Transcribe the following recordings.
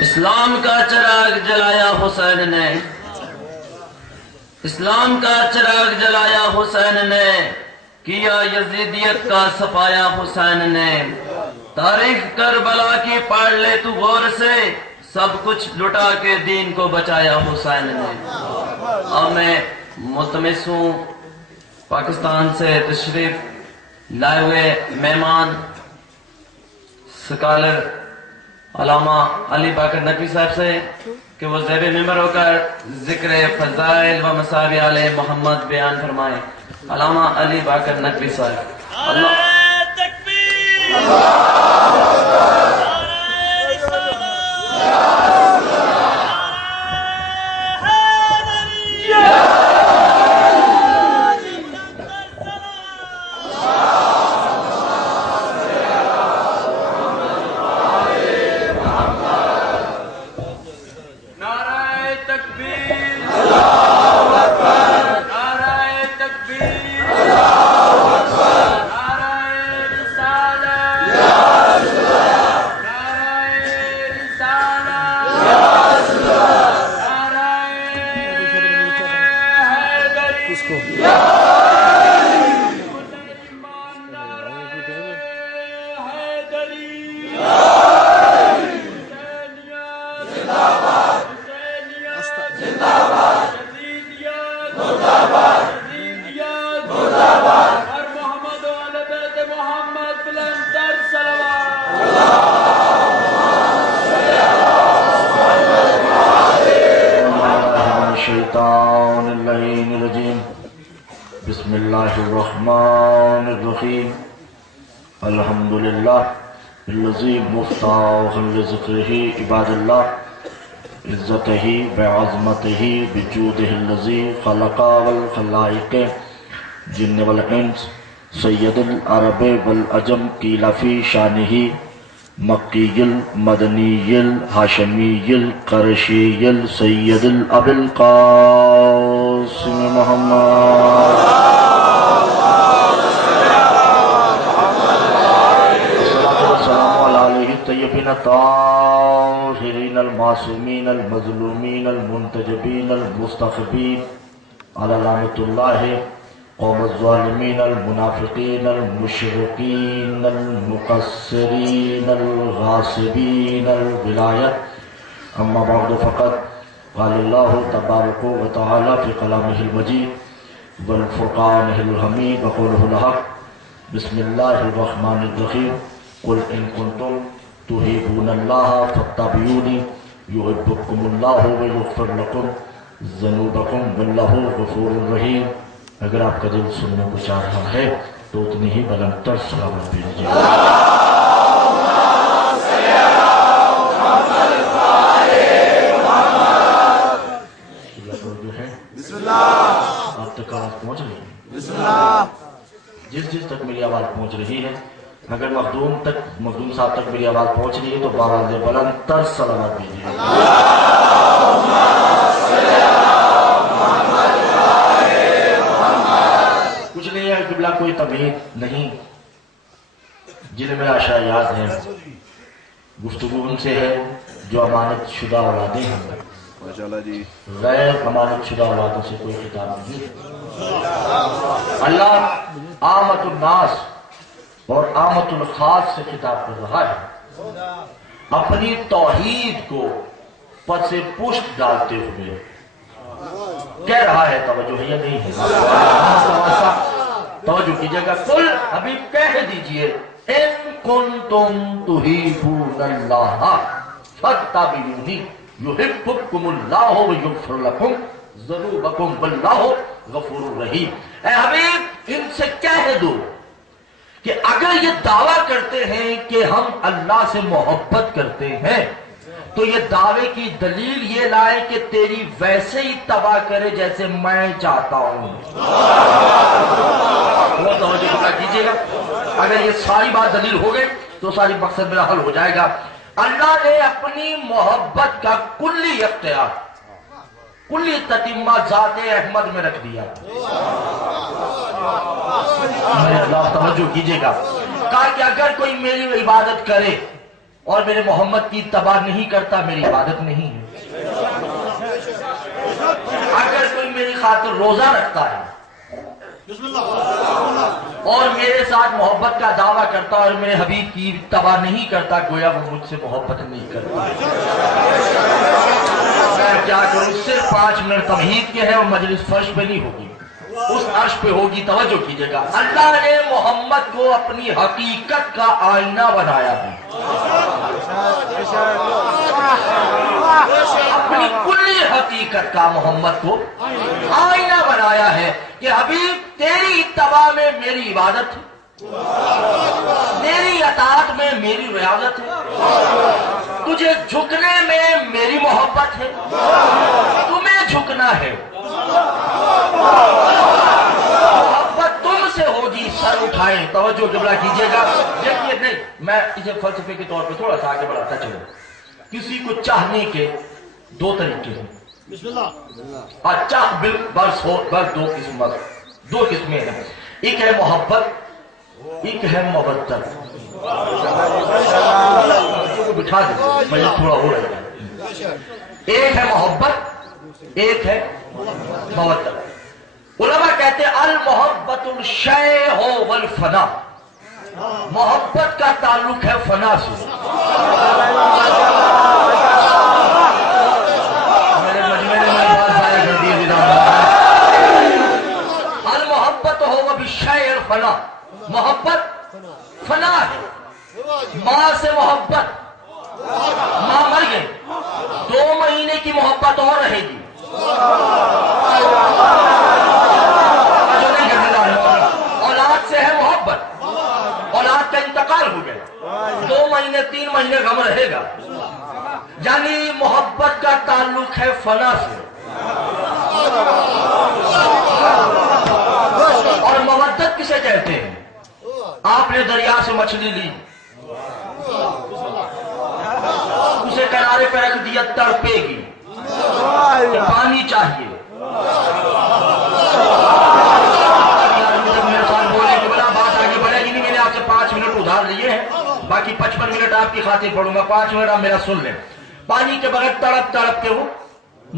اسلام کا چراغ جلایا حسین نے، اسلام کا چراغ جلایا حسین نے، کیا یزیدیت کا صفایا حسین نے۔ تاریخ کربلا کی پڑھ لے تو غور سے، سب کچھ لٹا کے دین کو بچایا حسین نے۔ اور میں ملتمس ہوں پاکستان سے تشریف لائے ہوئے مہمان سکالر علامہ علی باقر نقوی صاحب سے کہ وہ زیر ممبر ہو کر ذکر فضائل و مساوی آل محمد بیان فرمائیں۔ علامہ علی باقر نقوی صاحب۔ اللہ بسم اللہ الرحمن الرحیم الحمدللہ الذی مفتاح لذکرہ عباد اللہ عزتہ بعظمتہ بجودہ الذی خلق والخلائق جن والانس سید العرب والعجم قیل فی شانہ مکی المدنی الہاشمی القرشی السید الابی القاسم محمد الطیبین الطاہرین المعصومین المظلومین المنتجبین المستخبین علی لعنۃ اللہ قوم الظالمین المنافقین المشرکین المقصرین الغاصبین الولایت اما بعد فقط قال اللہ تبارک و تعالی فی کلامہ المجید والفرقانہ الحمید وقولہ الحق بسم اللہ الرحمن الرحیم قل ان کنتم تحبون اللہ فاتبعونی یحببکم اللہ ویغفر لکم ذنوبکم واللہ غفور رحیم۔ اگر آپ کا دل سننے کو چاہ رہا ہے تو اتنی ہی بلند تر سلامت بھیجیے۔ بسم اللہ۔ آپ تک آواز پہنچ رہی ہے؟ بسم اللہ۔ جس تک میری آواز پہنچ رہی ہے، اگر مخدوم صاحب تک میری آواز پہنچ رہی ہے تو بآواز بلند تر سلامت بھیجیے۔ کچھ نہیں ہے قبلہ، کوئی تمہید نہیں، جنہیں میرا عشاء یاد ہے، گفتگو ان سے ہے جو امانت شدہ اولادیں ہیں، غیر امانت شدہ اولادوں سے کوئی خطاب نہیں۔ اللہ عامت الناس اور عامت الخاص سے خطاب کر رہا ہے، اپنی توحید کو پس پشت ڈالتے ہوئے کہہ رہا ہے۔ توجہ ہے یا نہیں ہے؟ توجہ کیجئے گا۔ قل حبیب کہہ دیجئے ان کنتم تحبون اللہ فاتبعونی یحببکم اللہ ویغفر لکم ذنوبکم واللہ غفور رحیم۔ اے حبیب ان سے کہہ دو کہ اگر یہ دعویٰ کرتے ہیں کہ ہم اللہ سے محبت کرتے ہیں تو یہ دعوے کی دلیل یہ لائے کہ تیری ویسے ہی تباہ کرے جیسے میں چاہتا ہوں۔ وہ توجہ کیجئے گا۔ اگر یہ ساری بات دلیل ہو گئی تو ساری مقصد میرا حل ہو جائے گا۔ اللہ نے اپنی محبت کا کلی اختیار، کلی تتمہ ذات احمد میں رکھ دیا۔ میرے اللہ توجہ کیجئے گا. کہا کہ اگر کوئی میری عبادت کرے اور میرے محمد کی اتباع نہیں کرتا میری عبادت نہیں ہے. اگر کوئی میری خاطر روزہ رکھتا ہے اور میرے ساتھ محبت کا دعویٰ کرتا اور میرے حبیب کی اتباع نہیں کرتا گویا وہ مجھ سے محبت نہیں کرتا. میں کیا کروں؟ صرف 5 منٹ تمہید کے ہے اور مجلس فرش پہ نہیں ہوگی، اس عرش پہ ہوگی. توجہ کیجئے گا. اللہ نے محمد کو اپنی حقیقت کا آئینہ بنایا ہے، اپنی کلی حقیقت کا محمد کو آئینہ بنایا ہے کہ حبیب تیری اتباع میں میری عبادت ہے، تیری اطاعت میں میری ریاضت ہے، تجھے جھکنے میں میری محبت ہے، تمہیں جھکنا ہے، محبت تم سے ہوگی، سر اٹھائیں. توجہ قبلہ کیجئے گا. دیکھیے نہیں، میں اسے فلسفے کے طور پہ تھوڑا سا آگے بڑھاتا چلوں. کسی کو چاہنے کے 2 طریقے ہیں. چاہ بس دو قسمیں ہیں. ایک ہے محبت، ایک ہے مودت. بٹھا دیں مجھے تھوڑا ہو رہا ہے. ایک ہے محبت، ایک ہے مودت. علماء کہتے ہیں المحبت الشیء والفنا، محبت کا تعلق ہے فنا سے. میرے مجمع نے بات ضائع کر دی. المحبت ہو بالشیء الفنا، محبت فنا ہے. ماں سے محبت، ماں مر گئی، 2 مہینے کی محبت اور رہے گی. اولاد سے ہے محبت، اولاد کا انتقال ہو گیا، 2 مہینے 3 مہینے غم رہے گا. یعنی محبت کا تعلق ہے فنا سے. اور مودت کسے کہتے ہیں؟ آپ نے دریا سے مچھلی لی، اسے کنارے پہ رکھ دیا، تڑپے گی، پانی چاہیے. میرے ساتھ بولے کہ بڑا بات آگے بڑھے گی نہیں. میں نے آپ سے 5 منٹ ادھار لیے ہیں، باقی 55 منٹ آپ کی خاطر پڑھوں گا. 5 منٹ آپ میرا سن لیں. پانی کے بغیر تڑپ تڑپ کے وہ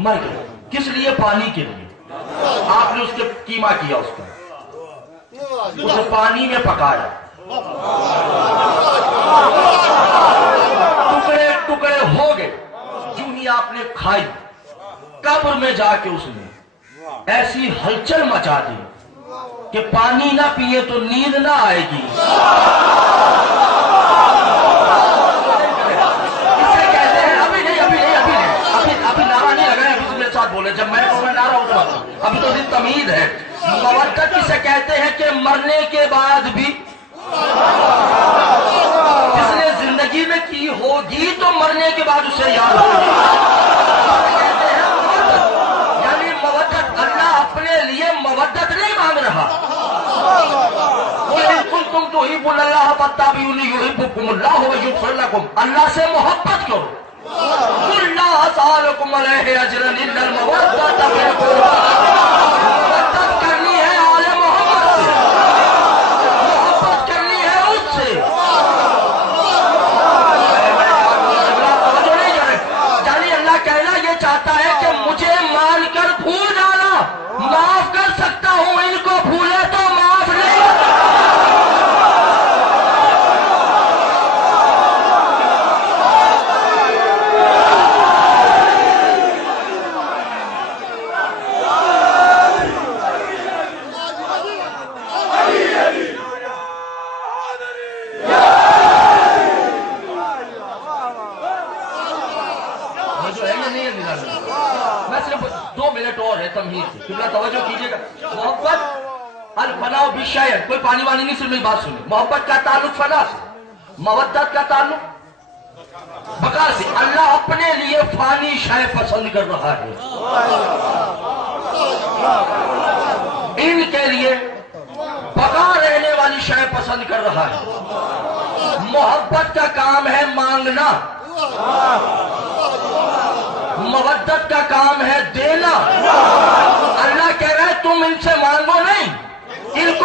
مر گئے. کس لیے؟ پانی کے لیے. آپ نے اس کے قیمہ کیا، اس کا اسے پانی میں پکایا، ٹکڑے ٹکڑے ہو گئے. جو ہی آپ نے کھائی، قبر میں جا کے اس نے ایسی ہلچل مچا دی کہ پانی نہ پیے تو نیند نہ آئے گی. اسے کہتے ہیں ابھی نہیں نعرہ نہیں لگا ہے. ابھی میرے ساتھ بولے، جب میں نعرہ اٹھا ابھی تو دن تمید ہے. مودت کسے کہتے ہیں کہ مرنے کے بعد بھی جس نے زندگی میں کی ہوگی تو مرنے کے بعد اسے یاد ہوگی. کہتے ہیں مودت. یعنی مودت، اللہ اپنے لیے مودت نہیں مانگ رہا. تم تو ہی بول اللہ پتا بھی انہیں یحبکم اللہ ویغفر لکم، اللہ سے محبت کرو. لا اسألکم علیہ اجرا الا المودۃ فی القربى. محبت کرنی ہے آل محمد سے، محبت کرنی ہے اس سے. یعنی اللہ کہنا یہ چاہتا ہے کہ مجھے مان کر بھول جانا، معاف کر سکتا ہوں، ان کو بھولے تو معاف نہیں. میں صرف 2 منٹ اور ہے تمہید سے، قبلہ توجہ کیجئے گا. محبت الفنا بالشیء، کوئی پانی وانی نہیں، صرف میری بات سنیں. محبت کا تعلق فنا سے، مودت کا تعلق بقا سے. اللہ اپنے لیے فانی شے پسند کر رہا ہے، ان کے لیے بقا رہنے والی شے پسند کر رہا ہے. محبت کا کام ہے مانگنا، مودت کا کام ہے دینا. اللہ کہہ رہا ہے تم ان سے مانگو نہیں، ان کو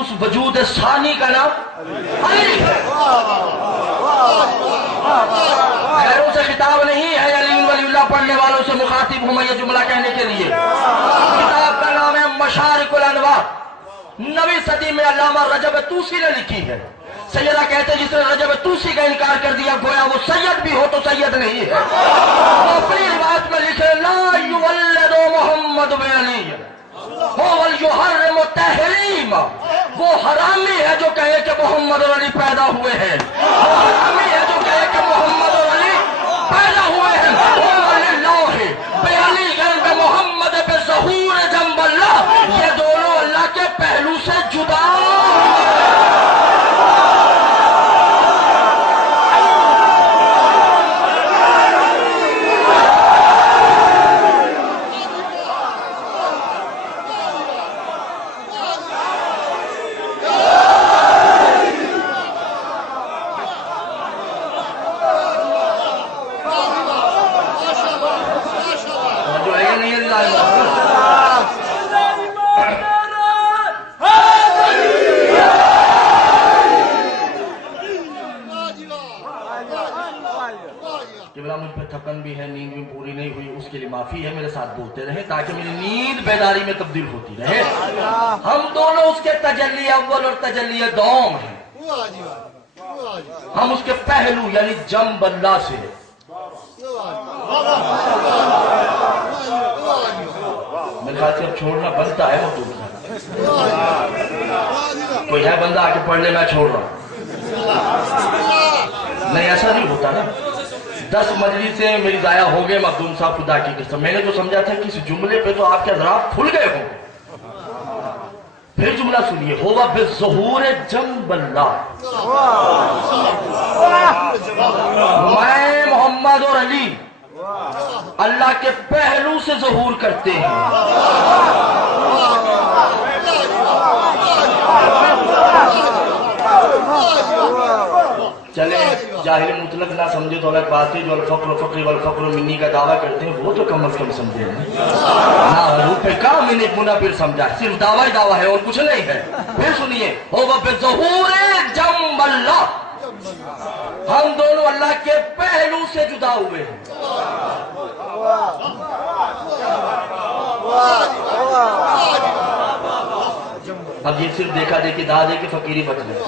اس وجود ثانی کا نام علی ہے. غیروں سے خطاب نہیں ہے، علی ولی اللہ پڑھنے والوں سے مخاطب ہوں میں یہ جملہ کہنے کے لیے. کتاب کا نام ہے مشارق الانوار، 9ویں صدی میں علامہ رجب طوسی نے لکھی ہے. سیدہ کہتے جس نے رجب طوسی کا انکار کر دیا گویا وہ سید بھی ہو تو سید نہیں ہے. وہ اپنی روایت میں لکھے لا یولد محمد بعلی هو یحرم تحریم. وہ حرامی ہے جو کہے کہ محمد اور علی پیدا ہوئے ہیں، وہ حرامی ہے جو کہے کہ محمد اور علی پیدا ہوئے ہیں. بعلی محمد بظہور جنب اللہ، یہ دونوں اللہ کے پہلو سے جدا. مجھ پہ تھکن بھی ہے، نیند بھی پوری نہیں ہوئی، اس کے لیے معافی ہے. میرے ساتھ بولتے رہیں تاکہ میری نیند بیداری میں تبدیل ہوتی رہے. ہم دونوں اس کے تجلی اول اور تجلی دوم ہیں. ہم اس کے پہلو یعنی جنب اللہ سے. میرے خیال سے اب چھوڑنا بنتا ہے. کوئی ہے بندہ آ کے پڑھ لے میں چھوڑ رہا ہوں. نہیں ایسا نہیں ہوتا نا. 10 مجلس سے میری ضائع ہو گئے مخدوم صاحب خدا کی قسم. میں نے تو سمجھا تھا کہ اس جملے پہ تو آپ کے اضراب کھل گئے ہوں. پھر جملہ سنیے ہوا بظہور جنب اللہ. میں محمد اور علی اللہ کے پہلو سے ظہور کرتے ہیں. چلے جاہل مطلق نہ سمجھے تو الگ بات ہے. جو الفقر فقری والفقر منی کا دعویٰ کرتے ہیں وہ تو کم از کم سمجھے ہیں. نہ حضور پہ کہا میں نے ایک منافر سمجھا، صرف دعویٰ ہی دعویٰ ہے اور کچھ نہیں ہے. پھر سنیے ہوا بظہور جنب اللہ، ہم دونوں اللہ کے پہلو سے جدا ہوئے ہیں. اب یہ صرف دیکھا دیکھی دا دے کے فقیری بچ گئے.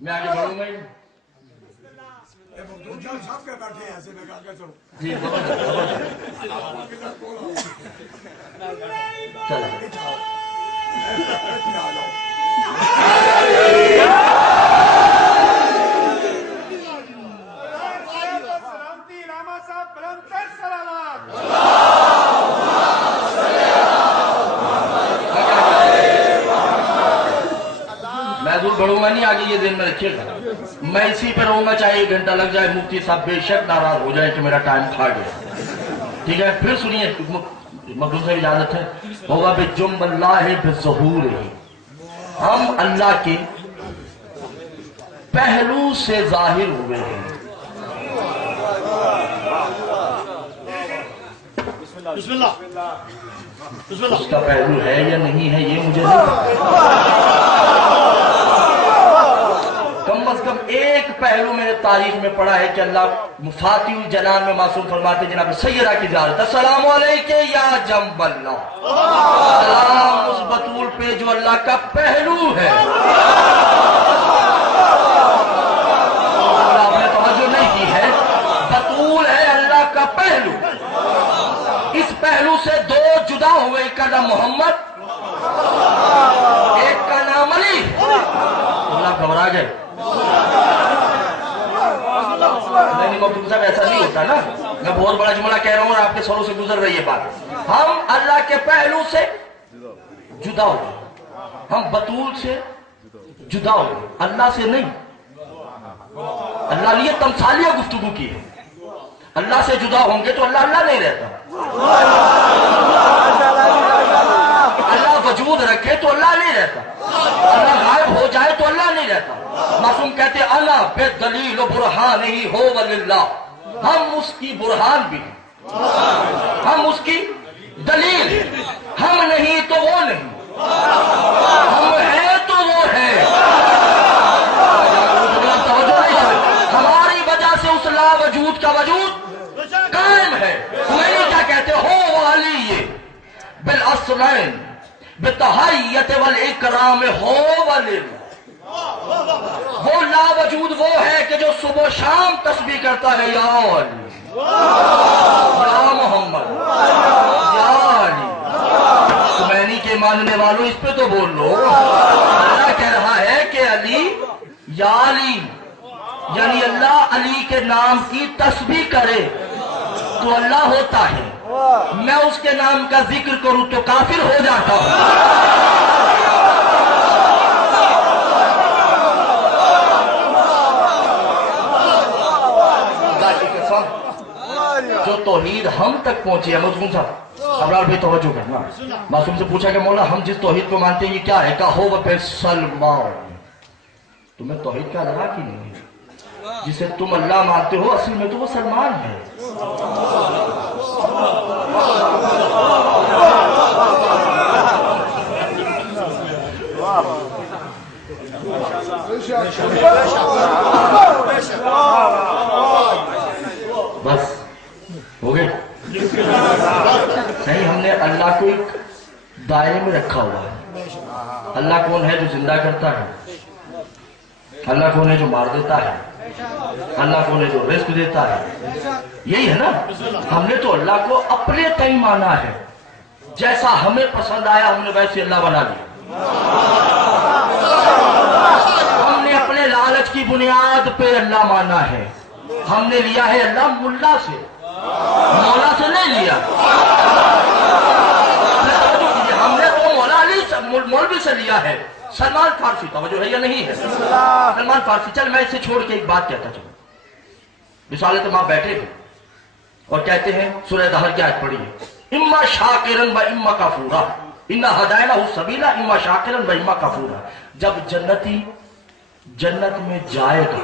میں آگے بڑھوں گا جی بڑھوں گا نہیں. آگے یہ دن میں رکھیے گا میں اسی پہ رہوں گا چاہے 1 گھنٹہ لگ جائے. مفتی صاحب بے شک ناراض ہو جائے کہ میرا ٹائم کھا گیا. ٹھیک ہے پھر سنیے مخدوم سے اجازت ہے. ہوگا بجنب اللہ بظہور، ہم اللہ کے پہلو سے ظاہر ہوئے ہیں. بسم اللہ. اس کا پہلو ہے یا نہیں ہے یہ مجھے نہیں پتا. کم از کم ایک پہلو میں نے تاریخ میں پڑھا ہے کہ اللہ مفاتیح الجنان میں معصوم فرماتے جناب سیدہ کی زیارت السلام علیکہ یا جنب اللہ. سلام اس بطول پہ جو اللہ کا پہلو ہے. آپ نے توجہ نہیں کی ہے. بطول ہے اللہ کا پہلو. اس پہلو سے 2 جدا ہوئے، ایک کا نام محمد ایک کا نام علی. اللہ گھبرا گئے. نہیں مخدوم صاحب ایسا نہیں ہوتا نا. میں بہت بڑا جملہ کہہ رہا ہوں اور آپ کے سروں سے گزر رہی ہے بات. ہم اللہ کے پہلو سے جدا ہوئے، ہم بطول سے جدا ہوئے، اللہ سے نہیں. اللہ نے تمثالیہ گفتگو کی ہے. اللہ سے جدا ہوں گے تو اللہ اللہ نہیں رہتا. اللہ وجود رکھے تو اللہ نہیں رہتا. اللہ غائب ہو جائے تو اللہ نہیں رہتا. معصوم کہتے انا بے دلیل و برہان ہی ہو وللہ. ہم اس کی برہان بھی ہیں، ہم اس کی دلیل، ہم نہیں تو وہ نہیں، ہم ہیں تو وہ ہے۔ ہماری وجہ سے اس لا وجود کا وجود قائم ہے۔ نہیں کیا کہتے ہو والی بالاصلین بتحیت والاکرام ہو والی، وہ لا وجود وہ ہے کہ جو صبح و شام تسبیح کرتا ہے، یا علی یا محمد یا علی۔ خمینی کے ماننے والوں اس پہ تو بول لو۔ اللہ کہہ رہا ہے کہ علی یا علی، یعنی اللہ علی کے نام کی تسبیح کرے تو اللہ ہوتا ہے، میں اس کے نام کا ذکر کروں تو کافر ہو جاتا ہوں۔ جو توحید ہم تک پہنچی ہے، مضمون صاحب ابرار بھی توجہ کرنا، معصوم سے پوچھا کہ مولا ہم جس توحید کو مانتے ہیں یہ کیا ہے؟ کہا ہو سلمان۔ تمہیں توحید کا ادراک ہی نہیں ہے، جسے تم اللہ مانتے ہو اصل میں تو وہ سلمان ہے۔ بس ہو گئے؟ نہیں، ہم نے اللہ کو ایک دائرے میں رکھا ہوا ہے۔ اللہ کون ہے؟ جو زندہ کرتا ہے۔ اللہ کون ہے؟ جو مار دیتا ہے۔ اللہ کون ہے؟ جو رزق دیتا ہے۔ یہی ہے نا؟ ہم نے تو اللہ کو اپنے تئیں مانا ہے، جیسا ہمیں پسند آیا ہم نے ویسے اللہ بنا لیا۔ ہم نے اپنے لالچ کی بنیاد پہ اللہ مانا ہے، ہم نے لیا ہے اللہ ملا سے، مولا سے نہیں لیا۔ ہم نے تو مولا علی مولوی سے لیا ہے۔ سلمان فارسی توجہ ہے یا نہیں ہے؟ سلمان فارسی، چل میں اسے چھوڑ کے ایک بات کہتا چلوں۔ رسالت ماں بیٹھے ہیں اور کہتے ہیں سورہ دہر کی آیت پڑھی ہے، اما شاکرن و اما کفورا انا ہدینہ السبیل اما شاکرن و اما کفورا۔ جب جنتی جنت میں جائے گا،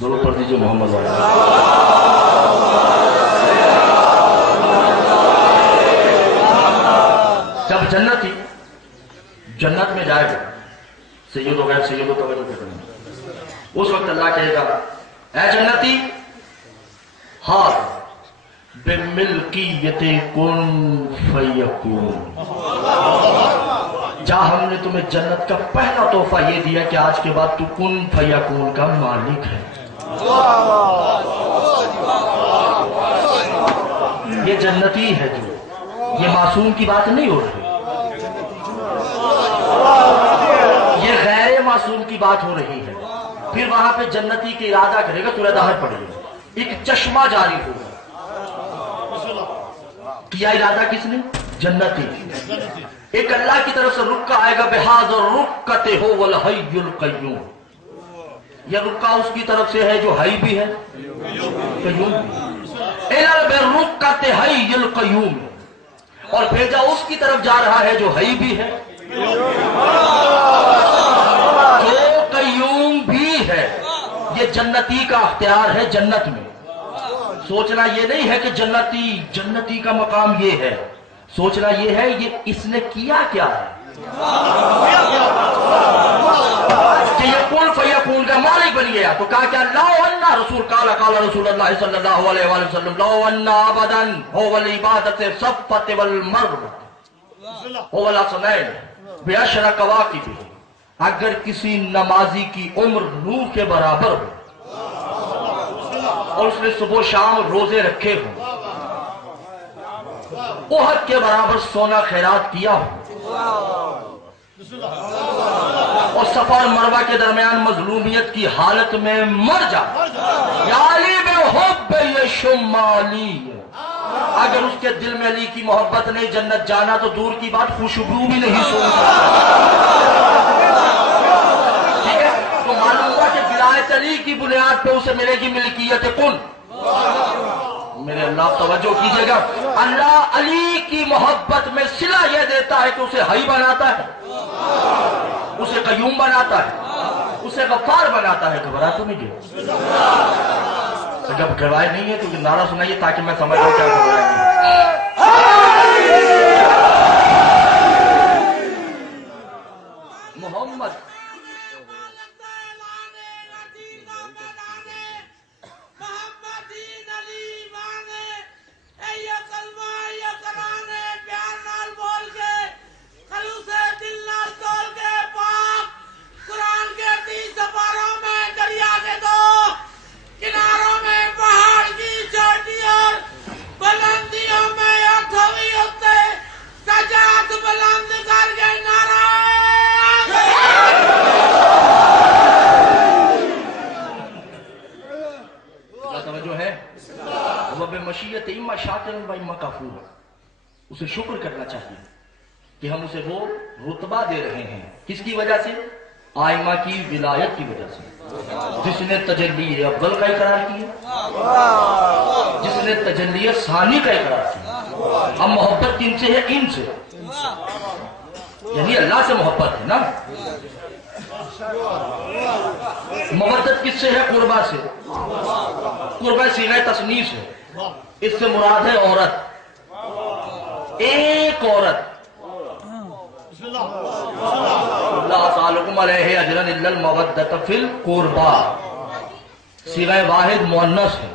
دونوں پڑھ دیجئے محمد والا۔ جب جنتی جنت میں جائے گا، سید و غیر سید و توجہ کریں، اس وقت اللہ کہے گا اے جنتی ہاں بملکیت کن فیکون۔ جا ہم نے تمہیں جنت کا پہلا تحفہ یہ دیا کہ آج کے بعد تو کن فیکون کا مالک ہے۔ یہ جنتی ہے جو، یہ معصوم کی بات نہیں ہو رہی، یہ غیر معصوم کی بات ہو رہی ہے۔ پھر وہاں پہ جنتی کے ارادہ کرے گا، سورہ دہر پڑھے گا، ایک چشمہ جاری ہوگا۔ کیا ارادہ کس نے؟ جنتی۔ ایک اللہ کی طرف سے رکا آئے گا، بہذا رکت ہو والحی القیوم۔ یہ رکا اس کی طرف سے ہے جو حی بھی ہے، قیوم بھی۔ رکت حی القیوم، اور بھیجا اس کی طرف جا رہا ہے جو حی بھی ہے، جو قیوم بھی ہے۔ یہ جنتی کا اختیار ہے جنت میں۔ سوچنا یہ نہیں ہے کہ جنتی کا مقام یہ ہے، سوچنا یہ ہے یہ اس نے کیا کیا ہے کہ یہ کن فیکون کا مالک بن گیا۔ تو کہا کہ لو ان رسول قال رسول اللہ صلی اللہ علیہ وآلہ وسلم لو ان عبدا هو العبادت صفت والمرء هو الاصنین بعشر کواکب، اگر کسی نمازی کی عمر نور کے برابر ہو اور اس نے صبح و شام روزے رکھے ہوں، احد کے برابر سونا خیرات کیا ہو، اور صفا اور مروہ کے درمیان مظلومیت کی حالت میں مر جائے، یا علی بحب شمالی، اگر اس کے دل میں علی کی محبت نہیں، جنت جانا تو دور کی بات، خوشبو بھی نہیں سن ٹھیک ہے؟ تو معلوم ہوا کہ ولایت علی کی بنیاد پہ اسے ملے گی ملکیت کن۔ میرے اللہ توجہ کیجئے گا، اللہ علی کی محبت میں صلہ یہ دیتا ہے کہ اسے حی بناتا ہے۔ اسے قیوم بناتا ہے، اسے غفار بناتا ہے. گھبرا تو نہیں گیا؟ جب گھبرائے نہیں ہے تو نعرہ سنائیے تاکہ میں سمجھ لوں کیا گھبرائے نہیں. محمد مشیت اما شاکر و اما کفور. اسے شکر کرنا چاہیے کہ ہم اسے وہ رتبہ دے رہے ہیں. کس کی وجہ سے؟ آئمہ کی ولایت کی وجہ سے، جس نے تجلی اول کا اقرار کیا، جس نے تجلی ثانی کا اقرار کیا. اب محبت کن سے ہے؟ ان سے، یعنی اللہ سے محبت ہے نا. مودت کس سے ہے؟ قربہ سے. قربہ صیغہ تثنیث ہے، اس سے مراد ہے عورت، ایک عورت. اللہ تعالیکم علیہ اجرن الا المودۃ فی القربى، صیغہ واحد مؤنث ہے،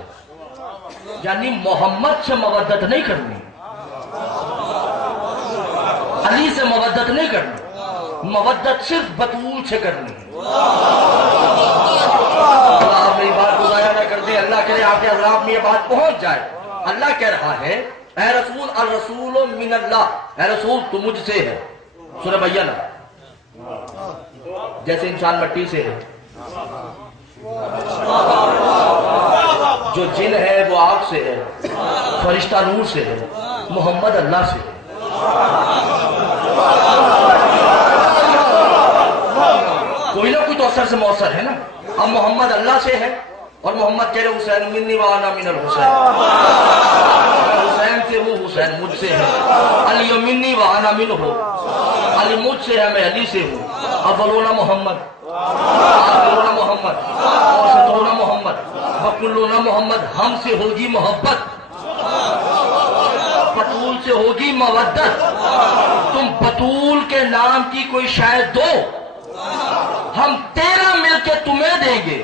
یعنی محمد سے مودت نہیں کرنی، علی سے مودت نہیں کرنی، مودت صرف بطول سے کرنی. آپ میری بات کو ضائع نہ کر دیں، اللہ کرے آپ کے حضرات میں یہ بات پہنچ جائے. اللہ کہہ رہا ہے اے رسول الرسول من اللہ، اے رسول تو مجھ سے ہے. سورہ بینہ. جیسے انسان مٹی سے ہے، جو جن ہے وہ آگ سے ہے، فرشتہ نور سے ہے، محمد اللہ سے ہے. کوئی نہ کوئی تو اثر سے مؤثر ہے نا. اب محمد اللہ سے ہے اور محمد کہہ رہے حسین منی وانا من الحسین، حسین سے وہ حسین مجھ سے ہے. علی منی وانا من ہو، علی مجھ سے ہے میں علی سے ہوں. اولونا محمد، آخرونا محمد، اوسطونا محمد، وکلونا محمد. ہم سے ہوگی محبت، بطول سے ہوگی مودت. تم بطول کے نام کی کوئی شے دو، ہم 13 مل کے تمہیں دیں گے.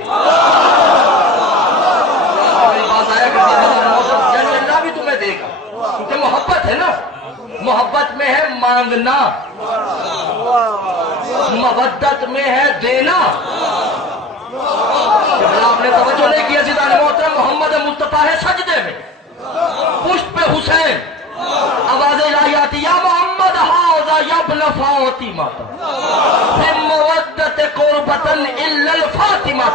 اللہ بھی تمہیں دے گا، کیونکہ محبت ہے نا. محبت میں ہے مانگنا، مودت میں ہے دینا. آپ نے توجہ نہیں کیا عزیزان محترم، محمد مصطفیٰ ہے سجدے میں، پشت پہ حسین. آواز الہی آتی یا محمد ھذا یبن فاطمہ بمودت قربۃ الا الفاطمہ.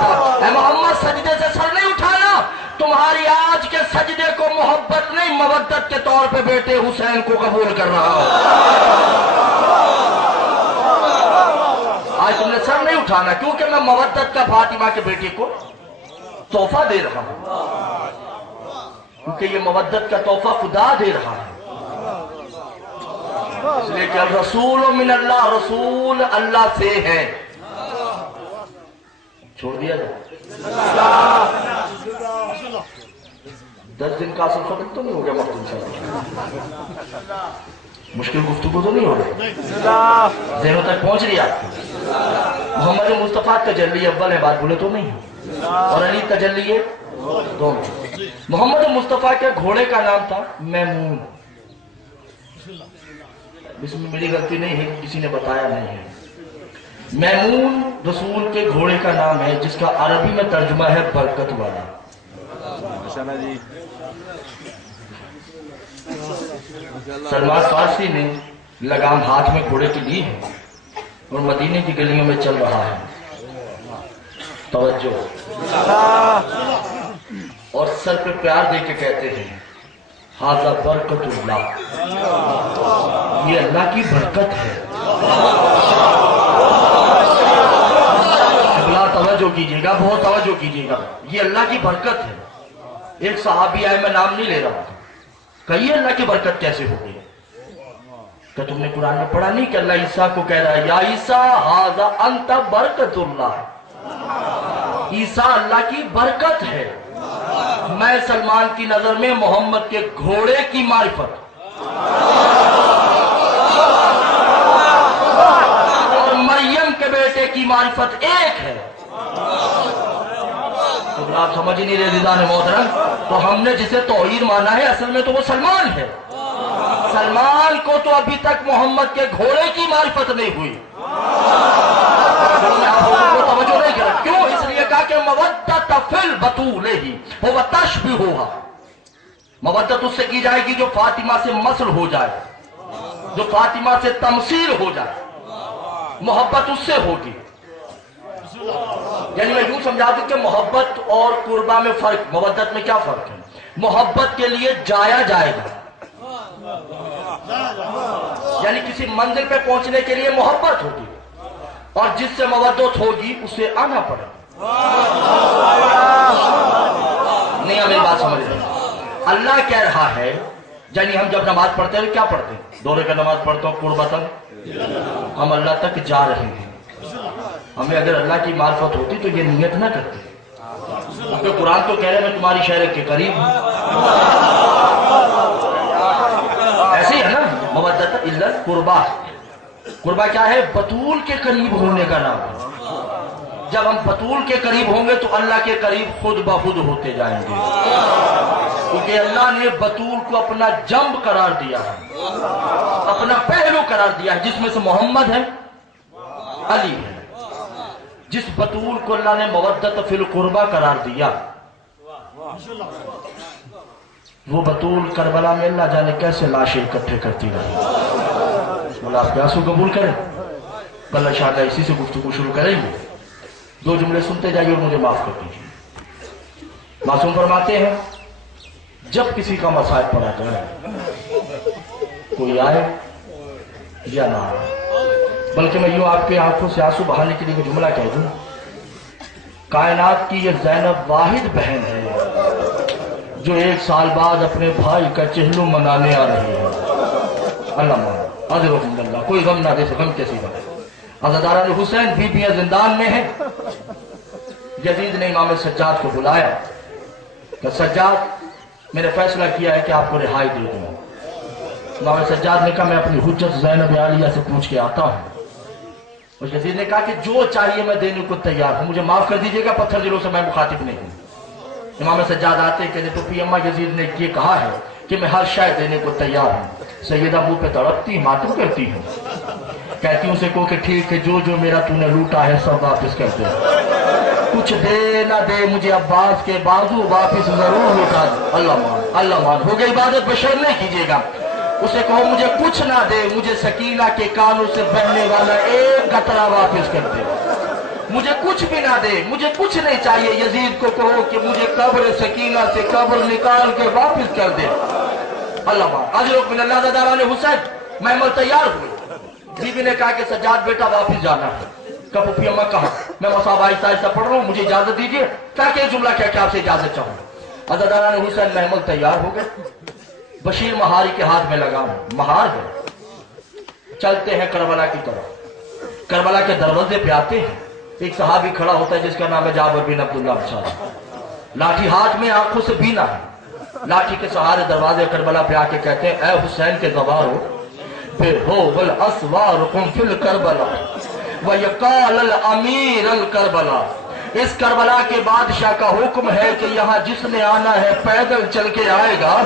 اے محمد سجدے سے سر نہیں اٹھانا، تمہاری آج کے سجدے کو محبت نہیں مودت کے طور پہ بیٹے حسین کو قبول کر رہا ہوں. آج تم نے سر نہیں اٹھانا کیونکہ میں مودت کا فاطمہ کے بیٹے کو تحفہ دے رہا ہوں، کیونکہ یہ مودت کا تحفہ خدا دے رہا ہے. اس لیے کہ رسول من اللہ، رسول اللہ سے ہے. چھوڑ دیا جائے 10 دن کا اصل ختم تو نہیں ہو گیا مختلف صاحب؟ مشکل گفتگو تو نہیں ہو رہی؟ ذہنوں تک پہنچ رہی آپ کو؟ محمد مصطفیٰ تجلی اول ہے، بات بولے تو نہیں ہے، اور علی تجلی دونوں. محمد مصطفیٰ کے گھوڑے کا نام تھا میمون. اس میں میری غلطی نہیں ہے، کسی نے بتایا نہیں ہے. میمون رسول کے گھوڑے کا نام ہے جس کا عربی میں ترجمہ ہے برکت والا. سلمان فارسی نے لگام ہاتھ میں گھوڑے کی لی ہے اور مدینے کی گلیوں میں چل رہا ہے. توجہ. اور سر پہ پیار دے کے کہتے ہیں ھذا برکت اللہ، یہ اللہ کی برکت ہے. توجہ کیجیے گا، بہت توجہ کیجیے گا، یہ اللہ کی برکت ہے. ایک صحابی آئے، میں نام نہیں لے رہا ہوں، کہیے اللہ کی برکت کیسے ہو گئی؟ کہ تم نے قرآن میں پڑھا نہیں کہ اللہ عیسیٰ کو کہہ رہا ہے یا عیسیٰ ھذا انت برکت اللہ، عیسیٰ اللہ کی برکت ہے۔ میں سلمان کی نظر میں محمد کے گھوڑے کی معرفت اور مریم کے بیٹے کی معرفت ایک ہے۔ تو آپ سمجھ ہی نہیں رہے عزیزان محترم، تو ہم نے جسے توحید مانا ہے اصل میں تو وہ سلمان ہے۔ سلمان کو تو ابھی تک محمد کے گھوڑے کی معرفت نہیں ہوئی۔ توجہ نہیں کرا، کیوں؟ اس لیے کہا کہ مودت فی البتول ہی هو تشبیہھا، مودت اس سے کی جائے گی جو فاطمہ سے مثل ہو جائے، جو فاطمہ سے تمثیل ہو جائے، محبت اس سے ہوگی۔ یعنی میں یوں سمجھا دوں کہ محبت اور قربہ میں فرق، مودت میں کیا فرق ہے؟ محبت کے لیے جایا جائے گا، یعنی کسی منزل پہ پہنچنے کے لیے محبت ہوگی، اور جس سے مودت ہوگی اسے آنا پڑے۔ نہیں میری بات سمجھ رہے ہیں؟ اللہ کہہ رہا ہے، یعنی ہم جب نماز پڑھتے ہیں کیا پڑھتے ہیں؟ 2 رکعت نماز پڑھتا ہوں قربتاً، ہم اللہ تک جا رہے ہیں۔ ہمیں اگر اللہ کی معرفت ہوتی تو یہ نیت نہ کرتے، کیونکہ قرآن تو کہہ رہے ہیں میں تمہاری شہر کے قریب ہوں۔ ایسے ہی ہے نا، مودت الا قربہ، قربہ کیا ہے؟ بطول کے قریب ہونے کا نام ہے۔ جب ہم بطول کے قریب ہوں گے تو اللہ کے قریب خود بخود ہوتے جائیں گے، کیونکہ اللہ نے بطول کو اپنا جنب قرار دیا ہے، اپنا پہلو قرار دیا ہے، جس میں سے محمد ہے، علی ہے۔ جس بطول کو اللہ نے مودت فی القربہ قرار دیا، وہ بطول کربلا میں اللہ جانے کیسے لاشیں اکٹھے کرتی رہی۔ مولا آپ پیاسو قبول کریں، کل انشاءاللہ اسی سے گفتگو شروع کریں گے۔ 2 جملے سنتے جائیے اور مجھے معاف کر دیجیے۔ معصوم فرماتے ہیں جب کسی کا مسائل پڑا جائے، کوئی آئے یا نہ آئے، بلکہ میں یوں آپ کے آنکھوں سے آنسو بہانے کے لیے ایک جملہ کہہ دوں، کائنات کی یہ زینب واحد بہن ہے جو 1 سال بعد اپنے بھائی کا چہلو منانے آ رہی ہے۔ اللہ مان اجر اللہ، کوئی غم نہ دے، غم کیسی بات ہے۔ عزاداران حسین بیویاں زندان میں ہیں، یزید نے امام سجاد کو بلایا کہ سجاد میں نے فیصلہ کیا ہے کہ آپ کو رہائی دے دوں۔ امام سجاد نے کہا میں اپنی حجت زینب عالیہ سے پوچھ کے آتا ہوں۔ اور یزید نے کہا کہ جو چاہیے میں دینے کو تیار ہوں، مجھے معاف کر دیجئے گا، پتھر دلوں سے میں مخاطب نہیں ہوں۔ امام سجاد آتے کہتے تو پی اماں یزید نے یہ کہا ہے کہ میں ہر شے دینے کو تیار ہوں۔ سیدہ منہ پہ تڑپتی، ماتم کرتی ہوں، کہتی ہوں اسے کو کہ ٹھیک ہے، جو جو میرا تو نے لوٹا ہے سب واپس کر دے، کچھ دے نہ دے مجھے عباس کے بازو واپس ضرور لوٹا دے۔ اللہ مان ہو گئی عبادت، بشر نہیں کیجیے گا۔ اسے کہو مجھے کچھ نہ دے، مجھے سکینہ کے کانوں سے بہنے والا ایک قطرہ واپس کر دے، مجھے کچھ بھی نہ دے، مجھے کچھ نہیں چاہیے۔ یزید کو کہو کہ مجھے قبر سکینہ سے قبر نکال کے واپس کر دے۔ اللہ مان اجرک من اللہ داران حسین، محمل تیار ہوئے۔ بیوی نے کہا کہ سجاد بیٹا واپس جانا ہے۔ کب پھپھی اماں کہا میں مصاب آہستہ آہستہ پڑھ رہا ہوں، مجھے اجازت دیجیے تاکہ جملہ کہہ کے آپ سے اجازت چاہوں۔ عزاداران حسین محمل تیار ہو گئے، بشیر مہاری کے ہاتھ میں لگا ہوں، مہار ہے، چلتے ہیں کربلا کی طرف۔ کربلا کے دروازے پہ آتے ہیں، ایک صحابی کھڑا ہوتا ہے جس کا نام ہے جابر بن عبداللہ انصاری، لاٹھی ہاتھ میں، آنکھوں سے بینا ہے، لاٹھی کے سہارے دروازے کربلا پہ آ کے کہتے ہیں اے حسین کے گوارو بے ہو والاسوار قم فی الکربلا ویقال الامیر الکربلا، اس کربلا کے بادشاہ کا حکم ہے کہ یہاں جس نے آنا ہے پیدل چل کے آئے گا،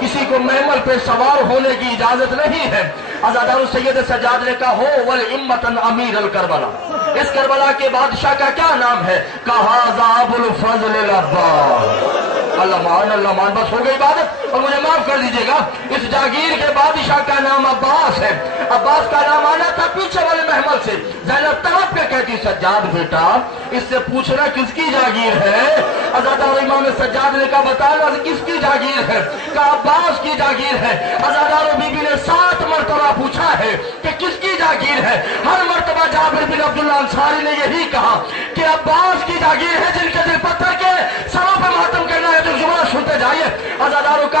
کسی کو محمل پہ سوار ہونے کی اجازت نہیں ہے۔ عزادار سید سجاد نے کہا ہو والامتن امیر الکربلا، اس کربلا کے بادشاہ کا کیا نام ہے؟ کہا ابو الفضل العباس۔ اللہ مان بس ہو گئی عبادت، اور مجھے معاف کر دیجئے گا، اس جاگیر کے بادشاہ کا نام عباس ہے۔ عباس کا نام آنا تھا پیچھے والے محمل سے۔ زینب تڑپ کے کہتی سجاد بیٹا اس سے پوچھنا کس کی جاگیر ہے؟ عزادار امام سجاد نے کہا بتانا کس کی جاگیر ہے؟ کہا عباس کی جاگیر ہے۔ عزادار بی بی نے 7 مرتبہ پوچھا ہے کہ کس کی جاگیر ہے؟ ہر مرتبہ جابر بن عبداللہ انصاری نے یہی کہا کہ عباس کی جاگیر ہے، جن کے دل پتھر کے سروں پہ ماتم کرنا ہے۔ تو جملہ سنتے جائیے، عزاداروں کا